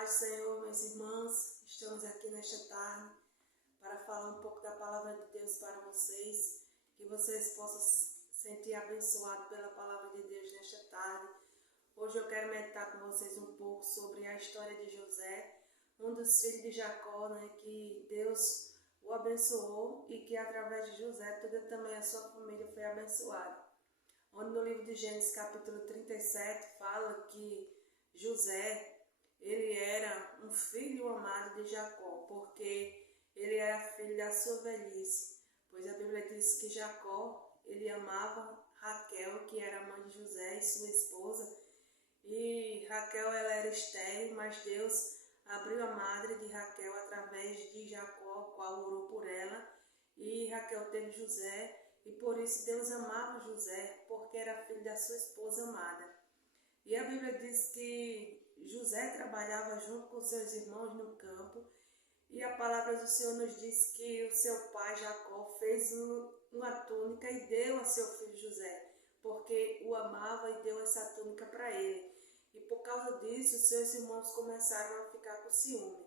Paz do Senhor, meus irmãos, estamos aqui nesta tarde para falar um pouco da palavra de Deus para vocês, que vocês possam se sentir abençoados pela palavra de Deus nesta tarde. Hoje eu quero meditar com vocês um pouco sobre a história de José, um dos filhos de Jacó, que Deus o abençoou e que através de José toda também a sua família foi abençoada. Onde no livro de Gênesis capítulo 37 fala que José, ele era um filho amado de Jacó, porque ele era filho da sua velhice, pois a Bíblia diz que Jacó, ele amava Raquel, que era mãe de José e sua esposa, e Raquel ela era estéril, mas Deus abriu a madre de Raquel através de Jacó, qual orou por ela, e Raquel teve José, e por isso Deus amava José, porque era filho da sua esposa amada. E a Bíblia diz que José trabalhava junto com seus irmãos no campo, e a palavra do Senhor nos diz que o seu pai Jacó fez uma túnica e deu a seu filho José, porque o amava e deu essa túnica para ele. E por causa disso, seus irmãos começaram a ficar com ciúme.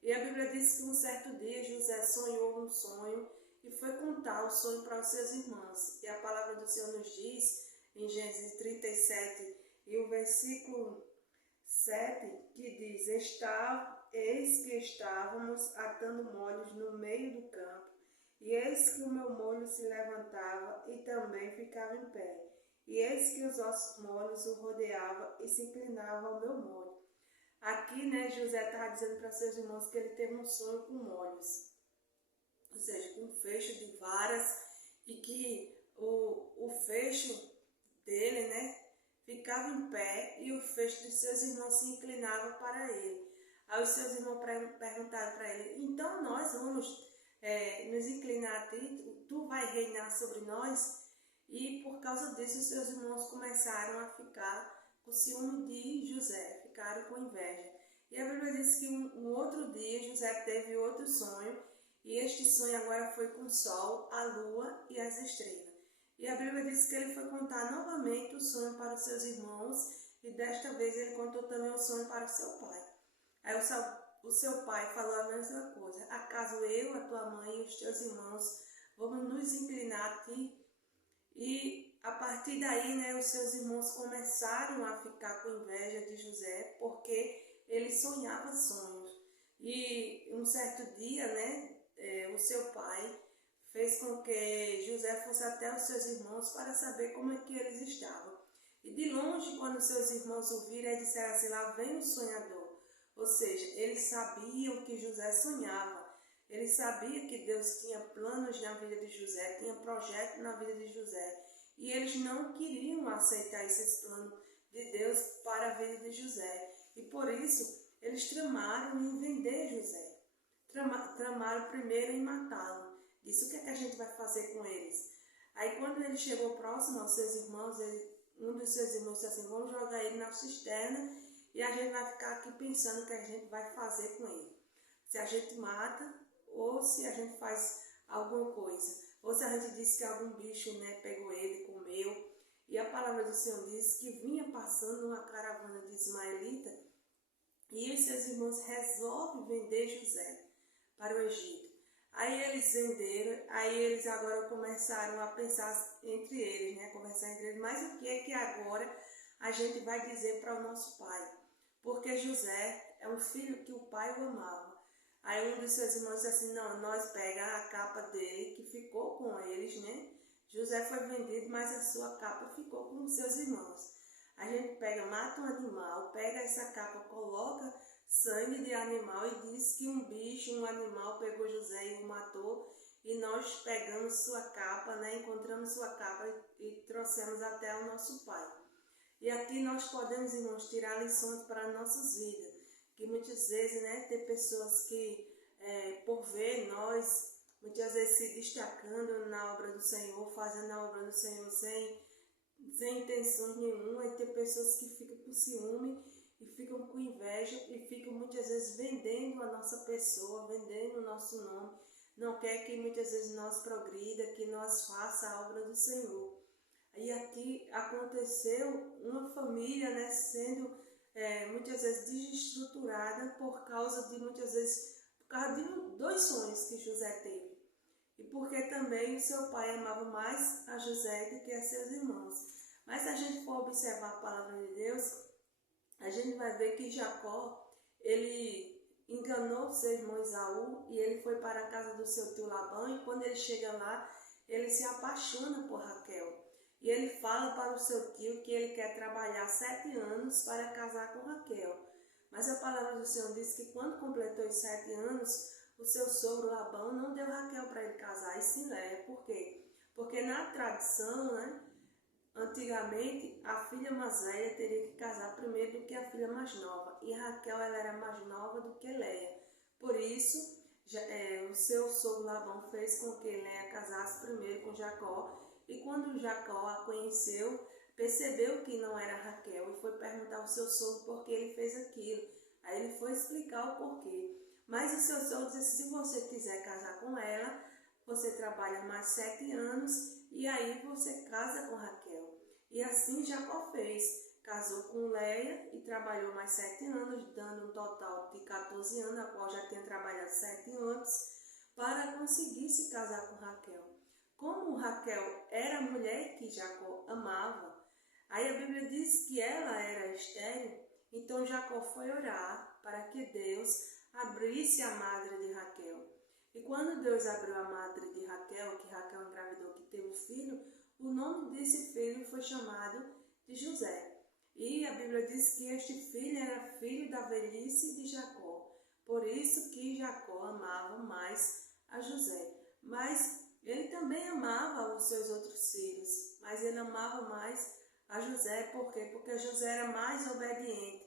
E a Bíblia diz que um certo dia José sonhou um sonho e foi contar o sonho para os seus irmãos. E a palavra do Senhor nos diz, em Gênesis 37, e o versículo 7, que diz: Eis que estávamos atando molhos no meio do campo, e eis que o meu molho se levantava e também ficava em pé. E eis que os ossos molhos o rodeavam e se inclinavam ao meu molho. Aqui, José estava dizendo para seus irmãos que ele teve um sonho com molhos, ou seja, com um fecho de varas, e que o fecho dele, ficava em pé e o fecho de seus irmãos se inclinava para ele. Aí os seus irmãos perguntaram para ele: então nós vamos nos inclinar a ti, tu vai reinar sobre nós? E por causa disso, os seus irmãos começaram a ficar com ciúme de José, ficaram com inveja. E a Bíblia diz que um outro dia José teve outro sonho, e este sonho agora foi com o sol, a lua e as estrelas. E a Bíblia diz que ele foi contar novamente o sonho para os seus irmãos, e desta vez ele contou também o sonho para o seu pai. Aí o seu pai falou a mesma coisa: acaso eu, a tua mãe e os teus irmãos vamos nos inclinar a ti? E a partir daí, os seus irmãos começaram a ficar com inveja de José, porque ele sonhava sonhos. E um certo dia, o seu pai fez com que José fosse até os seus irmãos para saber como é que eles estavam. E de longe, quando seus irmãos o viram, eles disseram assim: lá vem o sonhador. Ou seja, eles sabiam que José sonhava. Eles sabiam que Deus tinha planos na vida de José, tinha projetos na vida de José. E eles não queriam aceitar esses planos de Deus para a vida de José. E por isso, eles tramaram em vender José. Tramaram primeiro em matá-lo. Disse: o que é que a gente vai fazer com eles? Aí quando ele chegou próximo aos seus irmãos, um dos seus irmãos disse assim: vamos jogar ele na cisterna e a gente vai ficar aqui pensando o que a gente vai fazer com ele. Se a gente mata ou se a gente faz alguma coisa. Ou se a gente diz que algum bicho pegou ele, comeu. E a palavra do Senhor diz que vinha passando uma caravana de ismaelita e os seus irmãos resolvem vender José para o Egito. Aí eles venderam, aí eles agora começaram a pensar entre eles, conversar entre eles: mas o que é que agora a gente vai dizer para o nosso pai? Porque José é um filho que o pai o amava. Aí um dos seus irmãos disse assim: não, nós pegamos a capa dele, que ficou com eles, José foi vendido, mas a sua capa ficou com os seus irmãos. A gente pega, mata um animal, pega essa capa, coloca sangue de animal e diz que um bicho, um animal pegou José e o matou, e nós pegamos sua capa, encontramos sua capa e trouxemos até o nosso pai. E aqui nós podemos, irmãos, tirar lições para as nossas vidas, que muitas vezes, tem pessoas que, por ver nós, muitas vezes se destacando na obra do Senhor, fazendo a obra do Senhor sem intenções nenhuma, e tem pessoas que ficam com ciúme e ficam com inveja e ficam muitas vezes vendendo a nossa pessoa, vendendo o nosso nome, não quer que muitas vezes nós progrida, que nós faça a obra do Senhor. E aqui aconteceu uma família, sendo muitas vezes desestruturada por causa de dois sonhos que José teve. E porque também o seu pai amava mais a José do que a seus irmãos. Mas se a gente for observar a palavra de Deus, a gente vai ver que Jacó, ele enganou seu irmão Esaú e ele foi para a casa do seu tio Labão, e quando ele chega lá, ele se apaixona por Raquel. E ele fala para o seu tio que ele quer trabalhar 7 anos para casar com Raquel. Mas a palavra do Senhor diz que quando completou os 7 anos, o seu sogro Labão não deu Raquel para ele casar, e sim Léia. Por quê? Porque na tradição, antigamente, a filha mais velha teria que casar primeiro do que a filha mais nova. E Raquel, ela era mais nova do que Léia. Por isso, o seu sogro Labão fez com que Léia casasse primeiro com Jacó. E quando Jacó a conheceu, percebeu que não era Raquel e foi perguntar ao seu sogro por que ele fez aquilo. Aí ele foi explicar o porquê. Mas o seu sogro disse: se você quiser casar com ela, você trabalha mais 7 anos e aí você casa com Raquel. E assim Jacó fez. Casou com Léia e trabalhou mais 7 anos, dando um total de 14 anos, a qual já tinha trabalhado 7 anos, para conseguir se casar com Raquel. Como Raquel era a mulher que Jacó amava, aí a Bíblia diz que ela era estéril, então Jacó foi orar para que Deus abrisse a madre de Raquel. E quando Deus abriu a madre de Raquel, que Raquel engravidou, que teve um filho, o nome desse filho foi chamado de José. E a Bíblia diz que este filho era filho da velhice de Jacó. Por isso que Jacó amava mais a José. Mas ele também amava os seus outros filhos, mas ele amava mais a José. Por quê? Porque José era mais obediente.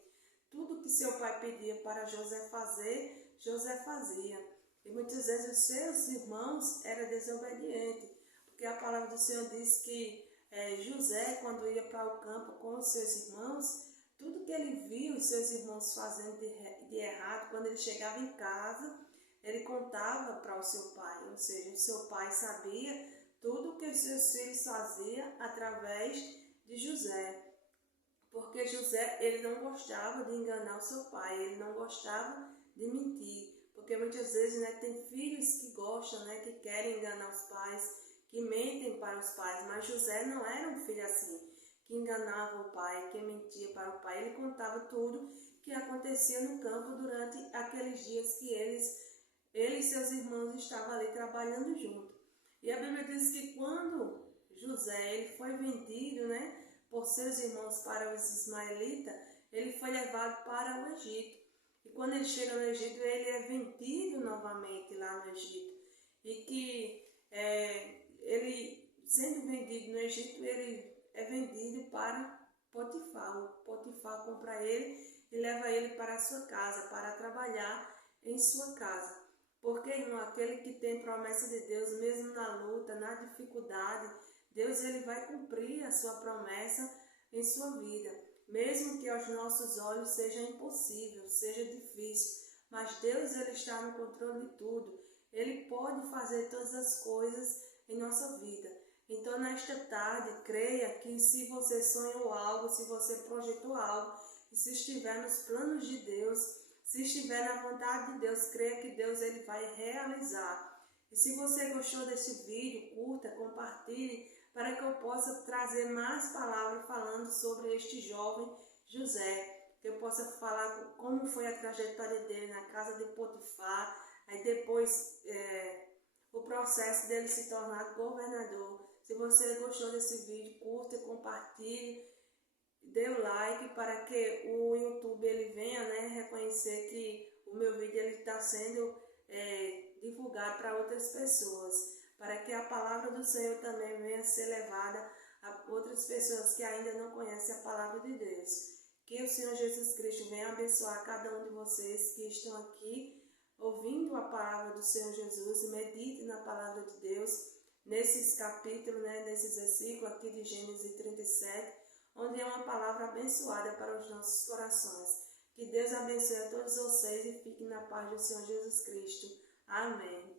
Tudo que seu pai pedia para José fazer, José fazia. E muitas vezes os seus irmãos eram desobedientes, porque a palavra do Senhor diz que José, quando ia para o campo com os seus irmãos, tudo que ele via os seus irmãos fazendo de errado, quando ele chegava em casa, ele contava para o seu pai, ou seja, o seu pai sabia tudo que os seus filhos faziam através de José. Porque José, ele não gostava de enganar o seu pai, ele não gostava de mentir. Porque muitas vezes tem filhos que gostam, que querem enganar os pais, que mentem para os pais. Mas José não era um filho assim, que enganava o pai, que mentia para o pai. Ele contava tudo que acontecia no campo durante aqueles dias que ele e seus irmãos estavam ali trabalhando junto. E a Bíblia diz que quando José ele foi vendido, por seus irmãos para os ismaelitas, ele foi levado para o Egito. E quando ele chega no Egito, ele é vendido novamente lá no Egito. E que ele, sendo vendido no Egito, ele é vendido para Potifar. O Potifar compra ele e leva ele para a sua casa, para trabalhar em sua casa. Porque, irmão, aquele que tem promessa de Deus, mesmo na luta, na dificuldade, Deus ele vai cumprir a sua promessa em sua vida. Mesmo que aos nossos olhos seja impossível, seja difícil, mas Deus ele está no controle de tudo. Ele pode fazer todas as coisas em nossa vida. Então, nesta tarde, creia que se você sonhou algo, se você projetou algo, e se estiver nos planos de Deus, se estiver na vontade de Deus, creia que Deus ele vai realizar. E se você gostou deste vídeo, curta, compartilhe, para que eu possa trazer mais palavras falando sobre este jovem José. Que eu possa falar como foi a trajetória dele na casa de Potifar, aí depois o processo dele se tornar governador. Se você gostou desse vídeo, curta, compartilhe, dê o like para que o YouTube ele venha reconhecer que o meu vídeo está sendo divulgado para outras pessoas, para que a palavra do Senhor também venha ser levada a outras pessoas que ainda não conhecem a palavra de Deus. Que o Senhor Jesus Cristo venha abençoar cada um de vocês que estão aqui ouvindo a palavra do Senhor Jesus, medite na palavra de Deus, nesses capítulos, nesses versículos aqui de Gênesis 37, onde é uma palavra abençoada para os nossos corações. Que Deus abençoe a todos vocês e fique na paz do Senhor Jesus Cristo. Amém.